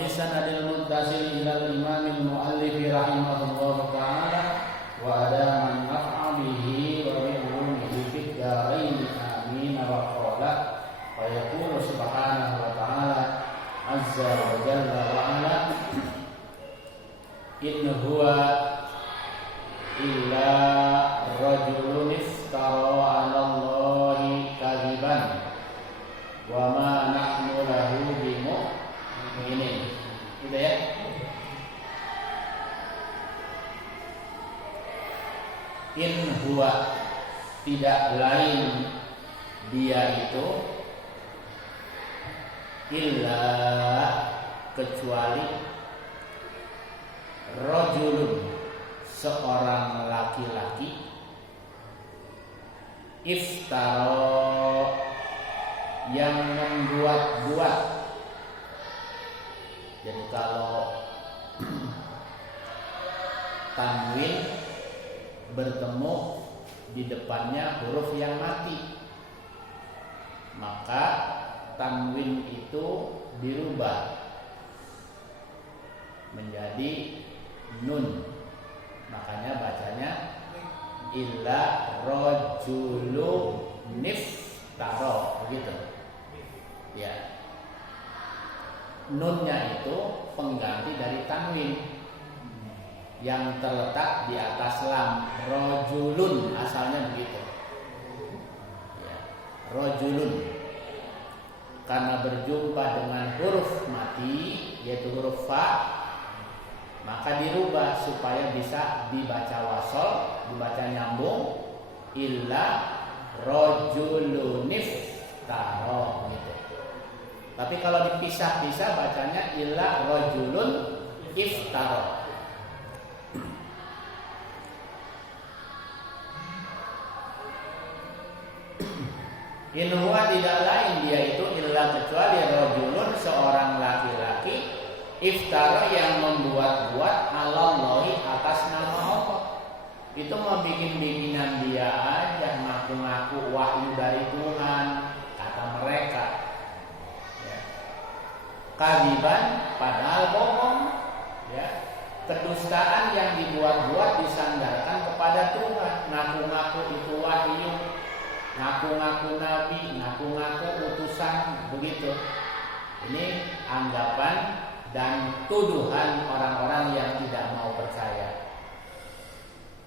bisanadil muttasil ila al-imam al-muallif rahimahullahu ta'ala wa ada man naf'a bihi wa bi'ulumihi fid darain amin wa qala wa yaqulu subhanahu wa ta'ala azza wa jalla wa ala in huwa illa rajulun iftara 'ala Allahi kadziban wa ma nahnu lahu bimu'minin. Gitu ya. In huwa, tidak lain dia itu, illa, kecuali, rajulun, seorang laki-laki, iftara, yang membuat-buat. Jadi kalau tanwin bertemu di depannya huruf yang mati, maka tanwin itu dirubah menjadi nun. Makanya bacanya illa rajulu niftara, begitu. Ya. Nunnya itu pengganti dari tanwin yang terletak di atas lam. Rajulun asalnya begitu. Ya. Rajulun, karena berjumpa dengan huruf mati yaitu huruf fa, maka dirubah supaya bisa dibaca wasol, dibaca nyambung, illa rajulun iftara gitu. Tapi kalau dipisah-pisah bacanya illa rajulun iftara. In huwa, tidak lain dia itu illa kecuali rajulun, seorang laki-laki, iftara, yang membuat-buat alallahi, atas nama Allah. Itu mau bikin-bikinan dia aja, ngaku-ngaku wahyu dari Tuhan, kata mereka. Ya. Kadziban, padahal bohong. Ya. Kedustaan yang dibuat-buat disandarkan kepada Tuhan, ngaku-ngaku itu wahyu, ngaku-ngaku nabi, ngaku-ngaku utusan, begitu. Ini anggapan dan tuduhan orang-orang yang tidak mau percaya.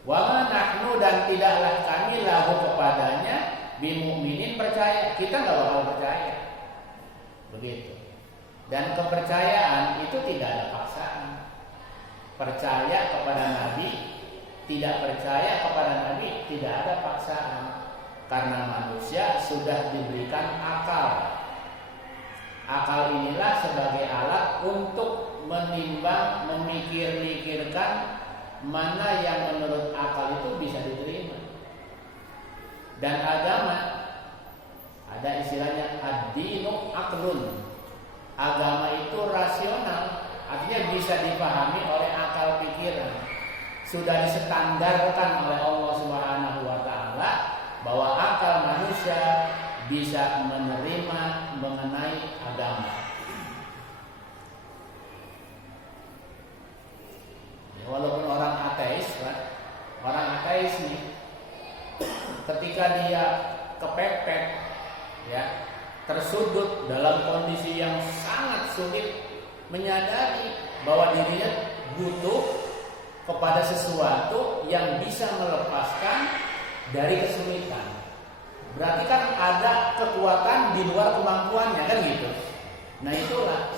Wa ma nahnu, dan tidaklah kami lahu kepadanya bimu'minin, percaya. Kita enggak bakal percaya. Begitu. Dan kepercayaan itu tidak ada paksaan. Percaya kepada nabi, tidak percaya kepada nabi, tidak ada paksaan. Karena manusia sudah diberikan akal. Akal inilah sebagai alat untuk menimbang, memikir-mikirkan mana yang menurut akal itu bisa diterima. Dan agama, ada istilahnya ad-dinu aqlun. Agama itu rasional, artinya bisa dipahami oleh akal pikiran. Sudah distandarkan oleh Allah Subhanahu wa taala bahwa akal manusia bisa menerima mengenai agama. Ya, walaupun orang ateis, kan? Orang ateis nih, ketika dia kepepet, ya, tersudut dalam kondisi yang sangat sulit, menyadari bahwa dirinya butuh kepada sesuatu yang bisa melepaskan dari kesulitan. Berarti kan ada kekuatan di luar kemampuannya, kan gitu. Nah itulah.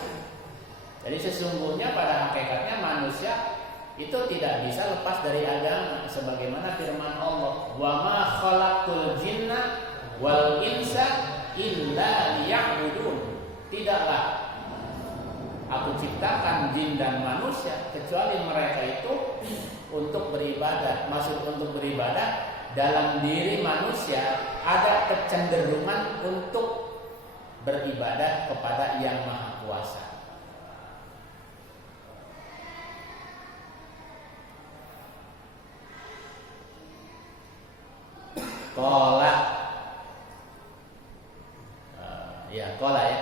Jadi sesungguhnya pada hakikatnya manusia itu tidak bisa lepas dari agama, sebagaimana firman Allah, wa ma khalaqtul jinna wal insa illa liya'budun. Tidaklah aku ciptakan jin dan manusia kecuali mereka itu untuk beribadah. Maksud untuk beribadah, dalam diri manusia ada kecenderungan untuk beribadah kepada Yang Maha Kuasa. Qala, ya qala ya.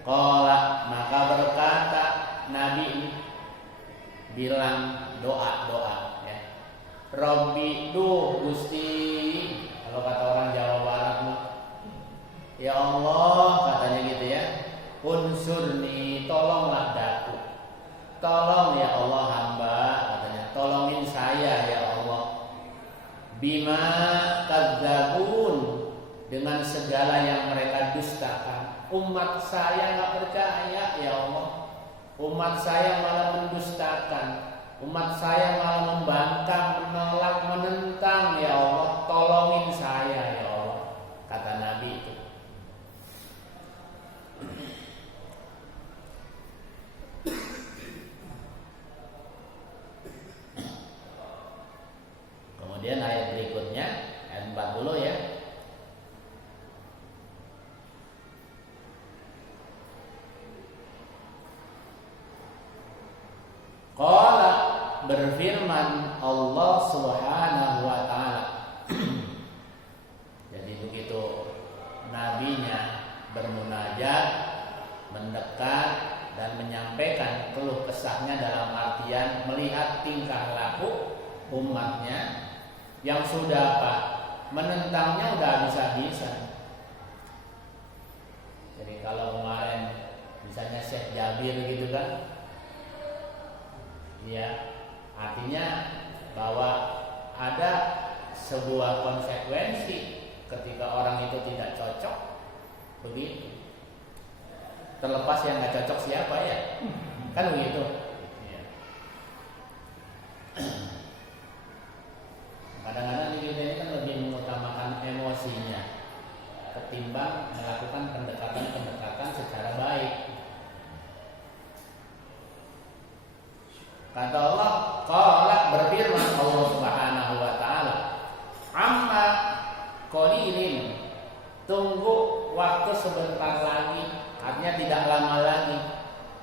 Qala, maka berkata bilang doa ya. Robbi, duh Gusti, kalau kata orang Jawa Barat, ya Allah katanya gitu ya, unsurni, tolonglah daku, tolong ya Allah hamba katanya, tolongin saya ya Allah, bima kadzabun, dengan segala yang mereka dustakan. Umat saya nggak percaya ya Allah, umat saya malah mendustakan, umat saya malah membangkang, menolak, menentang ya Allah, tolongin saya ya Allah, kata Nabi itu. Kemudian ayat berikutnya, ayat 40 ya. Qala, berfirman Allah Subhanahu wa taala. Jadi begitu nabinya bermunajat, mendekat dan menyampaikan keluh kesahnya dalam artian melihat tingkah laku umatnya yang sudah menentangnya udah habis-habisan. Jadi kalau kemarin misalnya Syekh Jabir gitu kan, ya artinya bahwa ada sebuah konsekuensi ketika orang itu tidak cocok, begitu. Terlepas yang nggak cocok siapa ya, kan begitu. Kadang-kadang kita ini kan lebih mengutamakan emosinya ketimbang melakukan pendekatan-pendekatan secara baik. Kata Allah, qala, berfirman Allah Subhanahu wa taala, amma qalilin, tunggu waktu sebentar lagi, artinya tidak lama lagi,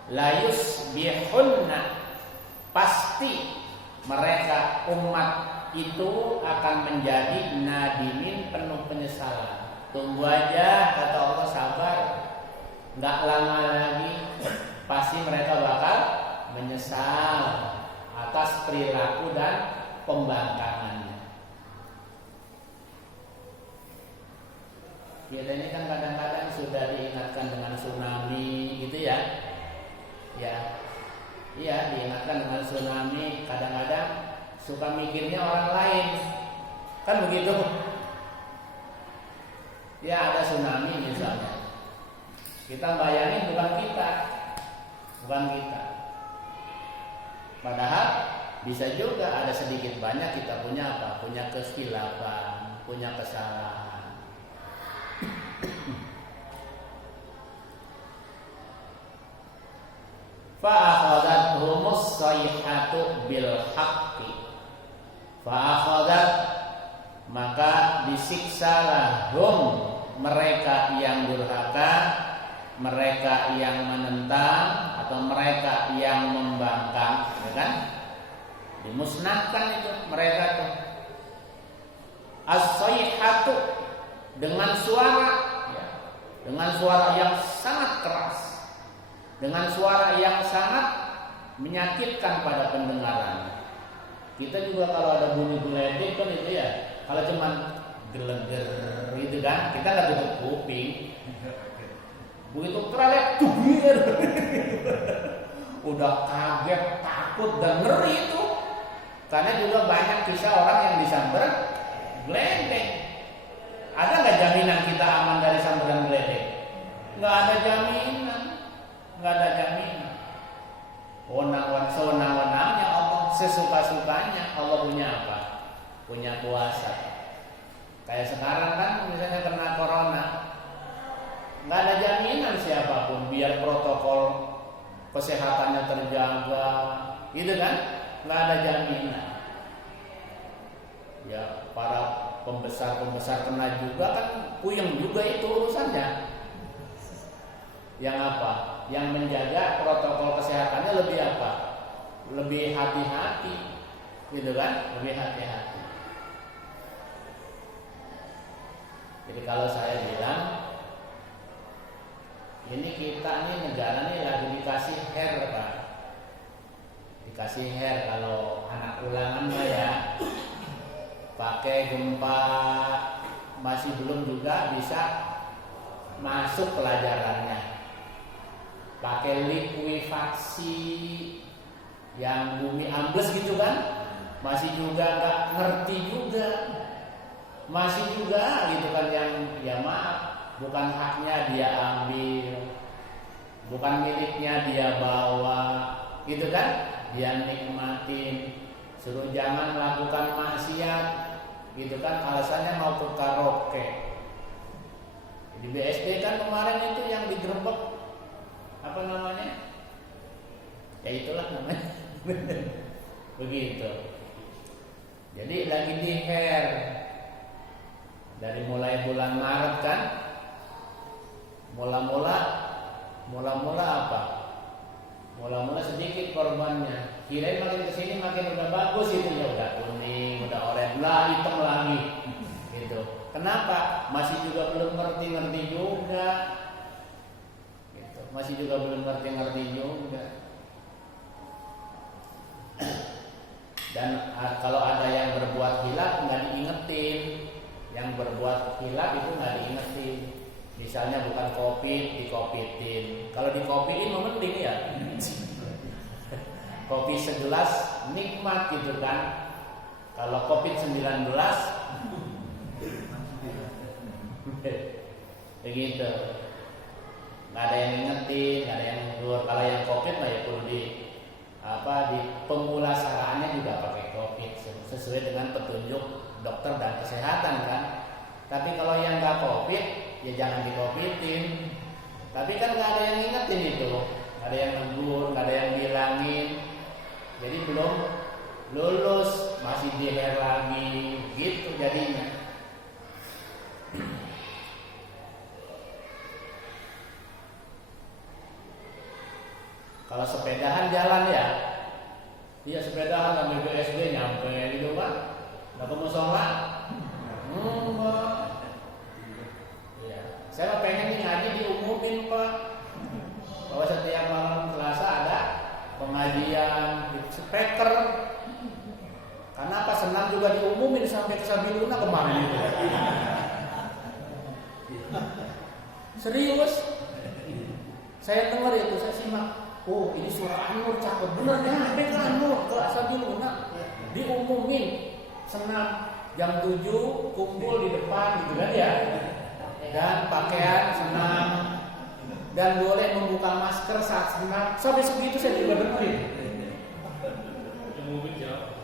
la yusbihunna, pasti mereka umat itu akan menjadi nadimin, penuh penyesalan. Tunggu aja, kata Allah, sabar, nggak lama lagi pasti mereka bakal menyesal atas perilaku dan pembangkangannya. Kita ini kan kadang-kadang sudah diingatkan dengan tsunami gitu ya. Iya, diingatkan dengan tsunami, kadang-kadang suka mikirnya orang lain. Kan begitu? Ya, ada tsunami misalnya, kita bayangin bukan kita. Padahal bisa juga ada sedikit banyak kita punya apa? Punya kesilapan, punya kesalahan. Fa'akhadhathumus sayhatu bil haqqi. Fa'akhadhat, maka disiksalah mereka yang durhaka, mereka yang menentang atau mereka yang membangkang, ya kan? Dimusnahkan itu mereka itu. As-sayhatu, dengan suara, ya, dengan suara yang sangat keras, dengan suara yang sangat menyakitkan pada pendengaran. Kita juga kalau ada bunyi geledek kan itu ya, kalau cuman geleger gitu kan, kita nggak tutup kuping. Begitu terlihat jubir, udah kaget, takut dan ngeri itu. Karena juga banyak kisah orang yang disamber geledek. Ada nggak jaminan kita aman dari sambaran geledek? Nggak ada jaminan, nggak ada jaminan. Sewenang-wenangnya Allah, sesuka-sukanya Allah punya apa? Punya kuasa. Kayak sekarang kan misalnya kena corona, nggak ada jaminan siapapun biar protokol kesehatannya terjaga, gitu kan? Nggak ada jaminan. Ya, para pembesar kena juga kan puyeng juga itu urusannya. Yang apa? Yang menjaga protokol kesehatannya lebih apa? Lebih hati-hati, gitu kan? Lebih hati-hati. Jadi kalau saya bilang, ini kita nih negara nih lagi dikasih kasih hair. Kalau anak ulangan mah ya pakai gempa masih belum juga bisa masuk pelajarannya. Pakai likuifaksi yang bumi ambles gitu kan, masih juga nggak ngerti juga, masih juga gitu kan, yang ya maaf, bukan haknya dia ambil, bukan miliknya dia bawa, gitu kan, dia nikmatin, suruh jangan melakukan maksiat, gitu kan, alasannya mau ke karaoke. Di BSD kan kemarin itu yang digerebek apa namanya? Ya itulah namanya. Begitu. Jadi lagi di hair dari mulai bulan Maret kan, mula-mula apa? Mula-mula sedikit korbannya. Kirain makin kesini makin udah bagus itu ya, udah kuning, udah oranye, lah hitam lagi. Gitu. Kenapa? Masih juga belum ngerti juga. Gitu. Masih juga belum ngerti juga. Dan kalau ada yang berbuat hilaf nggak diingetin, yang berbuat hilaf itu nggak diingetin. Misalnya bukan kopi, dikopitin. Kalau dikopiin mending ya. Kopi segelas nikmat gitu kan. Kalau kopi 19 begitu. Nggak ada yang ingetin, nggak ada yang negur. Kalau yang kopi mah ya perlu di pemulasaraannya juga pakai COVID sesuai dengan petunjuk dokter dan kesehatan kan. Tapi kalau yang nggak COVID ya jangan di-COVIDin. Tapi kan nggak ada yang ingetin itu, nggak ada yang negur, nggak ada yang bilangin. Jadi belum lulus masih di hair lagi, gitu jadinya. Kalau sepedahan jalan ya, iya sepedahan sampai BSD nyampe gitu kan, nggak ke musola. Ya, saya pengen nih ngaji diumumin Pak, bahwa setiap malam Selasa ada pengajian di speaker. Karena apa, senam juga diumumin sampai ke Sabiluna kemarin. Serius, saya dengar itu, saya simak. Oh ini suara Anur cakep bener ya, sampai ke Anur, ke Sabiluna diumumin senam jam 7 kumpul di depan gitu kan ya, dan pakaian senam dan boleh membuka masker saat senam. Sampai segitu saya juga dengerin.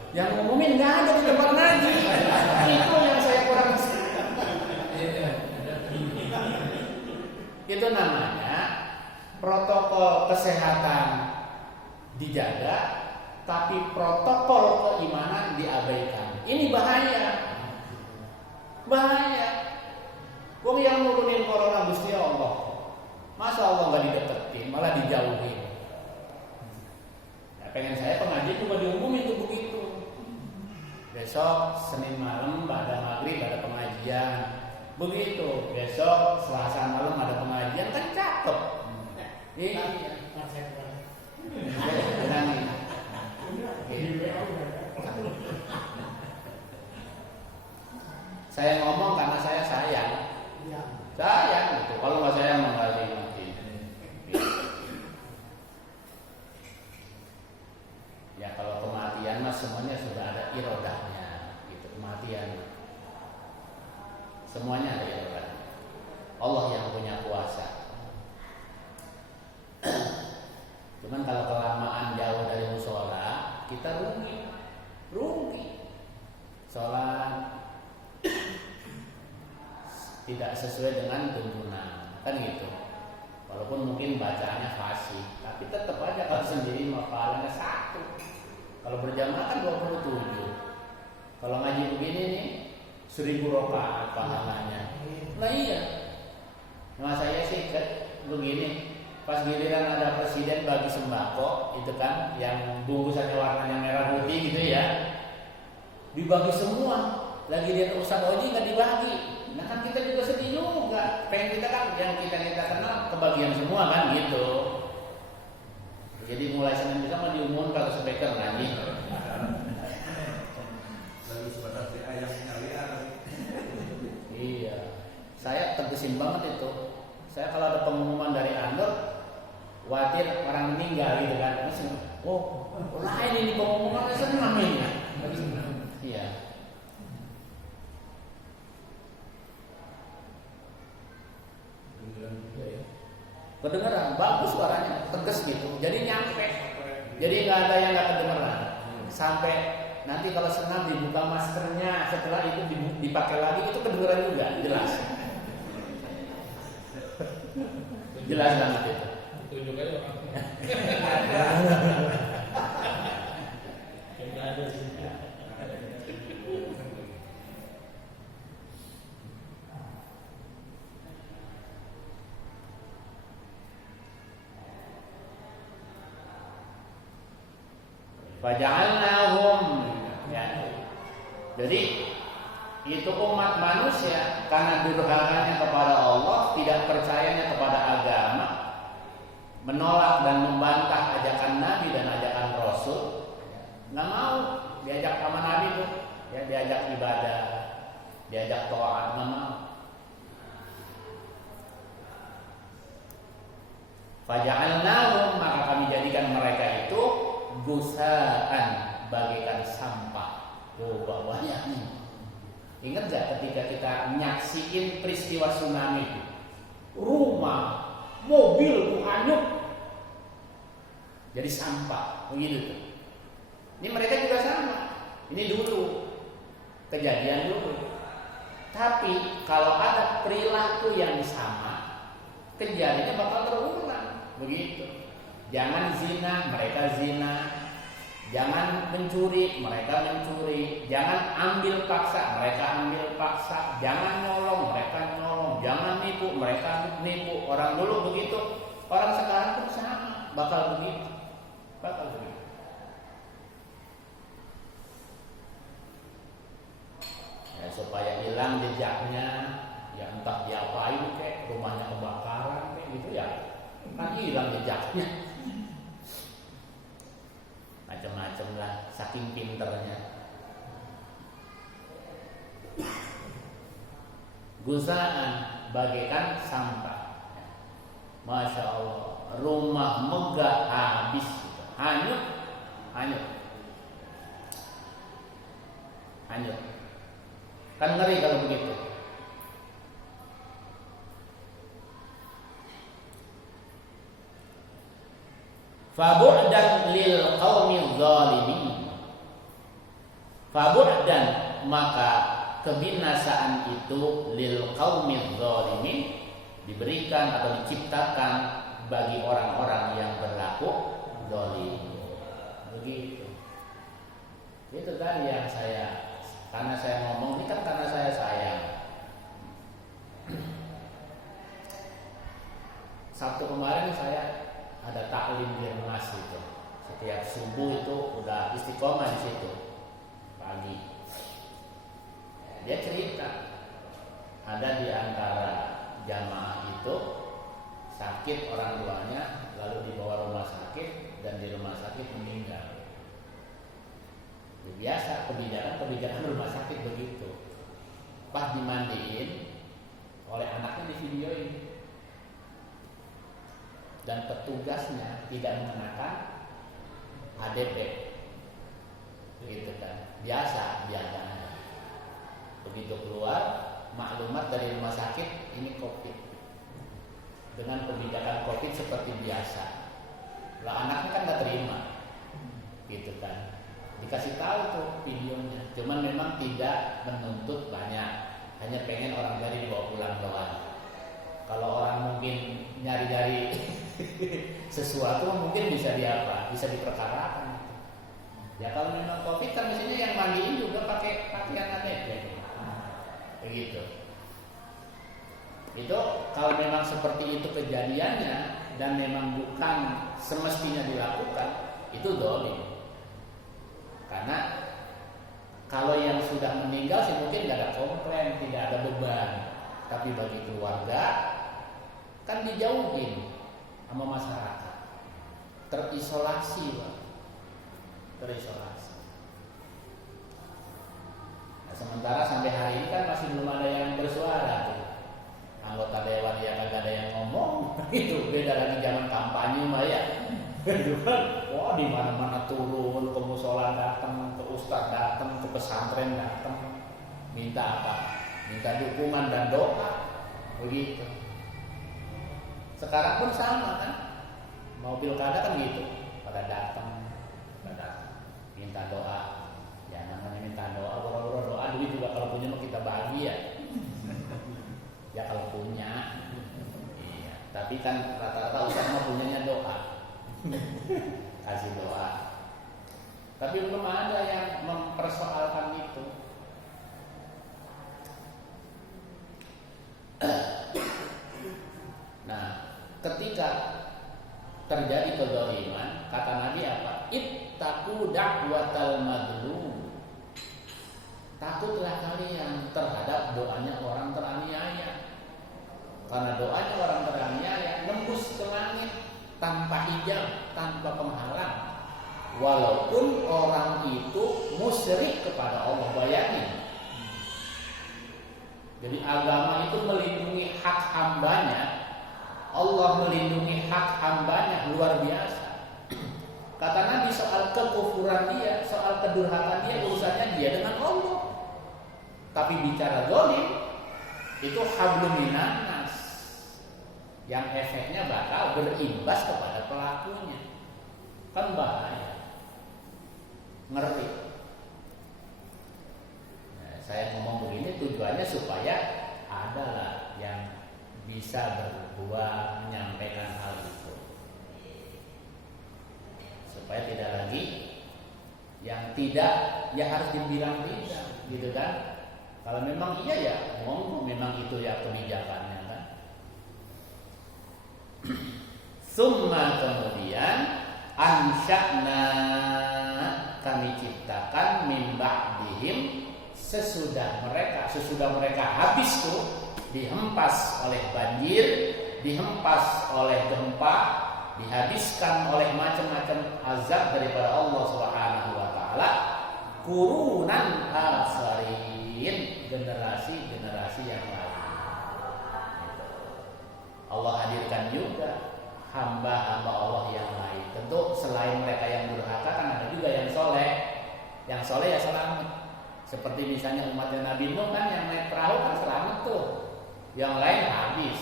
Yang ngumumin nggak ada di tempat ngaji. Itu yang saya kurang. Itu namanya protokol kesehatan dijaga, tapi protokol keimanan diabaikan. Ini bahaya. Wong yang nurunin corona Gusti Allah, masa Allah nggak dideketin, malah dijauhin. Ya, pengen saya pengajian juga diumumin tuh begitu. Besok Senin malam ada maghrib ada pengajian, begitu. Besok Selasa malam ada pengajian, kan cakep. Iya. Saya ngomong karena saya sayang. Sayang gitu. Kalau nggak sayang menggali mati. Ya kalau kematian mas semuanya sudah ada irodahnya. Gitu kematian. Semuanya ada irodahnya. Allah yang punya kuasa. Cuman kalau kelamaan jauh dari musola, kita rugi. Sholat tidak sesuai dengan tuntunan, kan gitu. Walaupun mungkin bacaannya fasih, tapi tetap aja kalau sendiri pahalanya 1. Kalau berjamaah kan 27. Kalau ngaji begini nih 1000 rakaat pahalanya. Nah iya. Nah saya sih begini. Pas giliran ada presiden bagi sembako, itu kan yang bungkusannya warnanya merah putih gitu ya, dibagi semua. Lagi lihat Ustaz Oji nggak dibagi. Nah kan kita juga sedih juga. Pengen kita kan yang kita kenal kebagian semua kan gitu. Jadi mulai Senin bisa mau diumumkan ke speaker nanti. Lalu sebatas ayam nyalian. Iya, saya tegesin banget itu. Saya kalau ada pengumuman dari Andor, khawatir orang meninggal gitu kan. Oh, lain ini pengumuman senang ini. Iya. Kedengeran, bagus suaranya, tegas gitu. Jadi nyampe. Jadi nggak ada yang nggak kedengeran. Sampai nanti kalau senang dibuka maskernya, setelah itu dipakai lagi itu kedengeran juga, jelas. Jelas banget itu. Tunjuk aja orang. Enggak ada sih. Faja'alnahum, ya. Jadi itu umat manusia karena durhakanya kepada Allah, tidak percayanya kepada agama, menolak dan membantah ajakan Nabi dan ajakan Rasul, nggak mau diajak sama Nabi tuh, ya diajak ibadah, diajak taat, nggak mau. Faja'alnahum, maka kami jadikan mereka itu gusaan, bagaikan sampah. Oh, bawahnya nih. Ingat gak ketika kita nyaksiin peristiwa tsunami itu? Rumah, mobil itu hanyut, jadi sampah, begitu tuh. Ini mereka juga sama. Ini dulu kejadian dulu. Tapi kalau ada perilaku yang sama, kejadiannya bakal terulang, begitu. Jangan zina, mereka zina. Jangan mencuri, mereka mencuri. Jangan ambil paksa, mereka ambil paksa. Jangan nyolong, mereka nyolong. Jangan nipu, mereka nipu. Orang dulu begitu, orang sekarang pun sama, bakal begitu. Bakal begitu. Ya, supaya hilang jejaknya, ya entah diapain kayak rumahnya kebakaran kayak gitu ya, kan hilang jejaknya. Macam-macam lah, saking pinternya. Gusaan, bagaikan sampah. Masya Allah, rumah megah habis, gitu. Hanyut, hanyut, hanyut. Kan ngeri kalau begitu. Fabu'dan lil qaumil zalimin. Fabu'dan, maka kebinasaan itu lil qaumil zalimin, diberikan atau diciptakan bagi orang-orang yang berlaku zalim. Begitu. Itu tadi yang karena saya ngomong ini kan karena saya sayang. Sabtu kemarin saya ada taklim di rumah itu. Setiap subuh itu udah istiqomah di situ pagi. Dia cerita ada di antara jamaah itu sakit orang tuanya, lalu dibawa rumah sakit dan di rumah sakit meninggal. Ya, biasa kebijakan rumah sakit begitu. Pas dimandiin oleh anaknya di videoin. Dan petugasnya tidak mengenakan ADP, gitu kan? Biasa. Begitu keluar maklumat dari rumah sakit, ini COVID. Dengan kebijakan COVID seperti biasa. Lah anaknya kan nggak terima, gitu kan? Dikasih tahu tuh videonya. Cuman memang tidak menuntut banyak, hanya pengen orang dari dibawa pulang doang. Kalau orang mungkin nyari-nyari sesuatu mungkin bisa bisa diperkarakan. Ya kalau memang COVID kan mestinya yang mandiin juga pakai pakaian ATP. Begitu. Itu kalau memang seperti itu kejadiannya dan memang bukan semestinya dilakukan, itu zalim. Karena kalau yang sudah meninggal sih mungkin tidak ada komplain, tidak ada beban. Tapi bagi keluarga kan dijauhin sama masyarakat. terisolasi, Pak. Terisolasi. Nah, sementara sampai hari ini kan masih belum ada yang bersuara tuh. Anggota dewan yang agak ada yang ngomong. Itu beda lagi zaman kampanye mah ya. Itu kan, wah di mana-mana turun, ke musola datang, ke ustaz datang, ke pesantren datang, minta apa? Minta dukungan dan doa, begitu. Sekarang pun sama kan, mau pilkada kan gitu, pada datang, minta doa. Ya namanya minta doa, doa duit juga kalau punya mah kita bahagia. Ya kalau punya, iya. Tapi kan rata-rata ustaz mah punyanya doa. Kasih doa. Tapi belum ada yang mempersoalkan itu. Nah, ketika terjadi kezaliman, kata Nabi apa? Ittaqu da'watal madlum. Takutlah kalian terhadap doanya orang teraniaya. Karena doanya orang teraniaya nembus ke langit tanpa hijab, tanpa penghalang. Walaupun orang itu musyrik kepada Allah, bayangin. Jadi agama itu melindungi hak hambanya. Allah melindungi hak hambanya, luar biasa. Kata Nabi soal kekufuran dia, soal kedurhakaan dia, urusannya dia dengan Allah. Tapi bicara zalim, itu hablum minan nas, yang efeknya bakal berimbas kepada pelakunya. Kan bahaya. Ngerti? Nah, saya ngomong begini tujuannya supaya adalah yang bisa berdua menyampaikan hal itu, supaya tidak lagi yang tidak ya harus dibilang tidak, gitu kan? Kalau memang iya ya ngomong, memang itu ya kebijakannya kan. Summa kemudian ansya'na, kami ciptakan min ba'dihim, sesudah mereka habis tuh, dihempas oleh banjir, dihempas oleh gempa, dihabiskan oleh macam-macam azab daripada Allah Subhanahu wa taala, qurunan aksarin, generasi-generasi yang lain. Allah hadirkan juga hamba-hamba Allah yang lain. Tentu selain mereka yang durhaka kan ada juga yang soleh. Yang soleh ya selamat. Seperti misalnya umatnya Nabi Nuh kan yang naik perahu kan selamat tuh. Yang lain habis.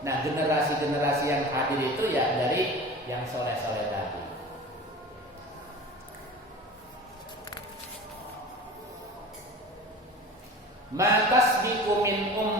Nah generasi-generasi yang hadir itu ya dari yang soleh-soleh tadi. Ma tasbiqu min ummatin